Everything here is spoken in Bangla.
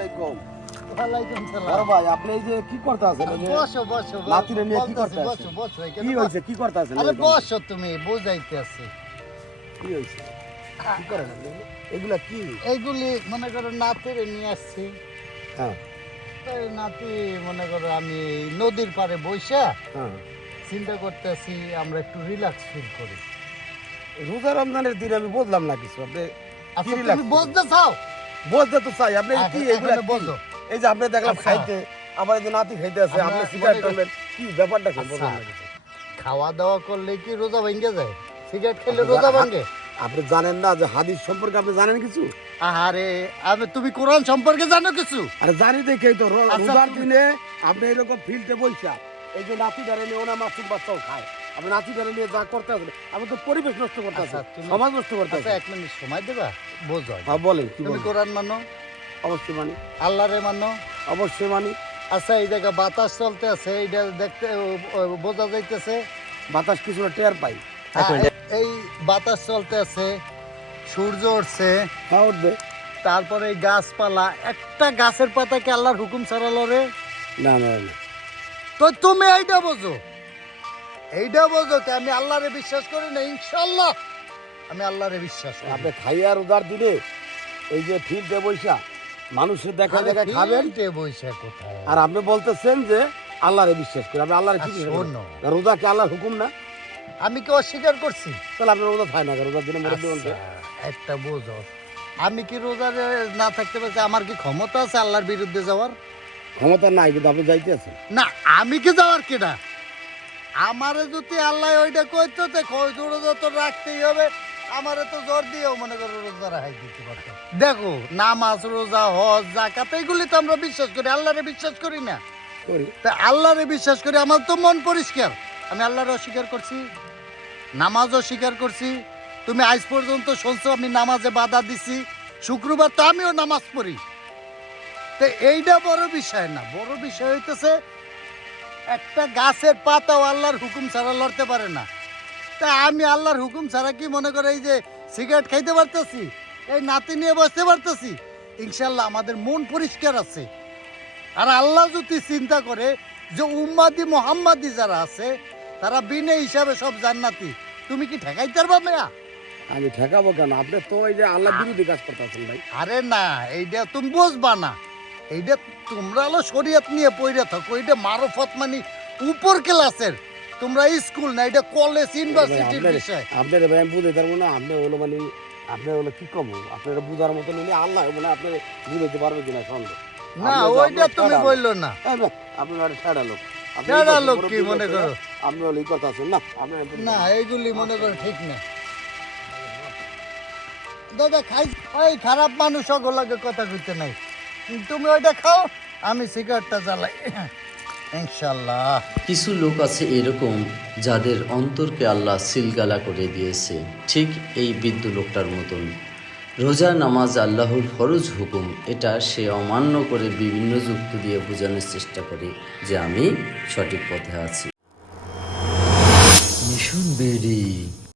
আলাইকুম। ওয়ালাইকুম সালাম। বড় ভাই, আপনি এই যে কি করতে আছেন? এই যে বসো বসো। নাতিরে নিয়ে কি করতে বসো আছেন? বসো। কি হয়েছে? কি করতে আছেন? আরে বসো, তুমি বুঝাইতে আছে। কি হয়েছে? কি করেন আপনি? এগুলা কি? এইগুলি মনে করো নাতিরে নিয়ে আসছি। হ্যাঁ এই নাতি মনে করো আমি নদীর পাড়ে বইসা হ্যাঁ। চিন্তা করতেছি আমরা একটু রিল্যাক্স ফিল করি। রোজা রমজানের দিন আমি বুঝলাম না কিছু। আপনি আচ্ছা relax তুমি বুঝতে চাও? বলতে তো চাই, আপনি কি এগুলা এখানে কি? বসো। এই যে আপনি দেখলাম আচ্ছা। খাইতে, আবার এই যে নাতি খাইতে আছে, আমরা আপনি সিগারেট মনে করি- টানবেন, কি ব্যাপারটা কি? আচ্ছা। বুঝলাম না কিছু। খাওয়া দাওয়া করলে কি রোজা ভেঙে যায়? সিগারেট খেলে আচ্ছা, রোজা ভাঙে? আপনি জানেন না যে হাদিস সম্পর্কে আপনি জানেন কিছু? আরে আমি তুমি কোরআন সম্পর্কে জানো কিছু? আরে জানি দেখেই তো আচ্ছা, রোজার তুমি- দিনে আপনি এরকম ফিল্ডে বইসা এই যে নাতি ধরে নিয়ে ওনা মাসুম বাচ্চাও খায়, আপনি নাতি ধরে নিয়ে যা করতে আসলে আমি তো পরিবেশ নষ্ট করতে আচ্ছা, আছি, তুমি- সমাজ নষ্ট করতে আচ্ছা আছি। এক মিনিট সময় দেবা, বোঝো। হ্যাঁ বলেন, কি তুমি বলেন? কোরআন মানো, অবশ্যই মানি, আল্লাহরে মানো। অবশ্যই মানি। আচ্ছা এই জায়গা বাতাস চলতে আছে, এইটা দেখতে বোঝা যাইতেছে। বাতাস কিছুটা টের পাই। এই বাতাস চলতে আছে, সূর্য উঠছে, হ্যাঁ উঠবে। তারপরে এই গাছপালা, একটা গাছের পাতা কি আল্লাহর হুকুম ছাড়ালো রে? না না না, তো তুমি এইটা বোঝো, এইটা বোঝো যে আমি আল্লাহরে বিশ্বাস করি না। ইনশাল্লাহ আমি আল্লাহরে বিশ্বাস করি। আপনি খাইয়া রোজার দিনে এই যে ফিল্ডে বইসা মানুষের দেখা আরে দেখা খাবেন, ফিল্ডে বইসা কোথায়? আর আপনি বলতেছেন যে আল্লাহরে বিশ্বাস করি। আপনি আল্লাহরে কি আর বিশ্বাস করেন? শোনো, রোজা কি আল্লাহর হুকুম না? আমি কি অস্বীকার করছি? তাহলে আপনি রোজা খায় না কেন? রোজার দিনে মুরব্বী বলতে আচ্ছা, একটা বোঝো, আমি কি রোজারে না থাকতে পারছি? আমার কি ক্ষমতা আছে আল্লাহর বিরুদ্ধে যাওয়ার? ক্ষমতা নাই, কিন্তু আপনি যাইতে আছেন। না, আমি কি যাওয়ার কিনা? আমারে যদি আল্লাহ ওইটা কইতো তে রোজা তো রাখতেই হবে, আমারে তো জোর দিয়েও মনে করো রোজা রাখাই দিতে পারতো। দেখো নামাজ, রোজা, হজ, জাকাত এগুলি তো আমরা বিশ্বাস করি, আল্লাহরে বিশ্বাস করি না? করি। তা আল্লাহরে বিশ্বাস করি, আমার তো মন পরিষ্কার। আমি আল্লাহরে অস্বীকার করছি, নামাজও অস্বীকার করছি। তুমি আজ পর্যন্ত শুনছো আমি নামাজে বাধা দিছি? শুক্রবার তো আমিও নামাজ পড়ি। তো এইটা বড় বিষয় না, বড় বিষয় হইতেছে একটা গাছের পাতাও আল্লাহর হুকুম ছাড়া লড়তে পারে না। তা আমি আল্লাহর হুকুম ছাড়া কি মনে করে এই যে সিগারেট খাইতে পারতেছি, এই নাতি নিয়ে বসতে পারতেছি? ইনশাল্লাহ আমাদের মন পরিষ্কার আছে। আর আল্লাহ যদি চিন্তা করে যে উম্মাদি মোহাম্মাদি যারা আছে তারা বিনা হিসাবে সব জান্নাতি, তুমি কি ঠেকাইতে পারবা মেয়া? আমি ঠেকাবো কেন? আপনি তো এই যে আল্লাহ বিরোধী কাজ করতেছেন ভাই। আরে না, এইটা তুমি বুঝবা না। এইটা তোমরা হলো শরীয়ত নিয়ে পড়ে থাকো, এইটা মারফত মানে উপর ক্লাসের। তোমরা স্কুল না, এটা কলেজ ইউনিভার্সিটির বিষয়। আপনার ভাই আমি বুঝতে পারবো না। আপনি হলো মানে আপনি হলো কি কম, আপনার বুঝার মতো নিলে আল্লাহ মানে আপনি বুঝাইতে পারবে কিনা সন্দেহ। না আপনি ওইটা আপনার তুমি ঠেড়া বললো না। লোক। আপনি মানে ঠেড়া লোক। আপনি ঠেড়া এই লোক কথা কি মুরব্বি মনে বলতে করো? আপনি হলো এই কথা আছেন না, আপনি না এইগুলি মনে করো ঠিক না। দাদা খাই, ওই খারাপ মানুষ ওগুলোকে কথা কইতে নাই। তুমি ওইটা খাও, আমি সিগারেটটা জ্বালাই। ইনশাল্লাহ কিছু লোক আছে এরকম যাদের অন্তরকে আল্লাহ সিলগালা করে দিয়েছে, ঠিক এই বৃদ্ধ লোকটার মতন। রোজা নামাজ আল্লাহর ফরজ হুকুম, এটা সে অমান্য করে বিভিন্ন যুক্তি দিয়ে বোঝানোর চেষ্টা করে যে আমি সঠিক পথে আছি। মিশন বেরি।